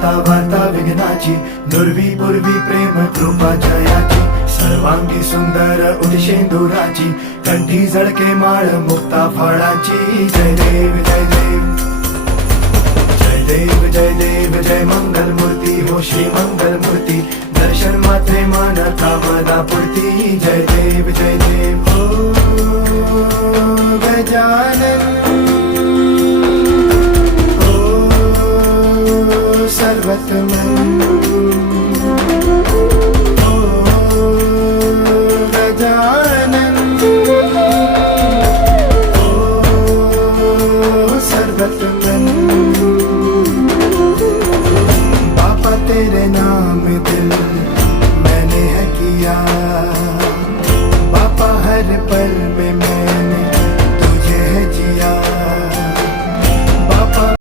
दाता वार्ता विघ्नाची, नुरवी पूर्वी प्रेम कृपा जयाची, सर्वांगी सुंदर उदिशेंदुराची, कंठी झळके माळ मुक्ता फळाची. जय देव जय देव जय देव जय देव जय मंगल मूर्ती हो श्री मंगल मूर्ती, दर्शन मात्रे मान कामना पूर्ती. जय देव जय देव ओ गजानन ओ सर्वतमन ओ गजानन ओ सर्वतमन. बाबा तेरे नाम दिल मैंने है किया, बाबा हर पल में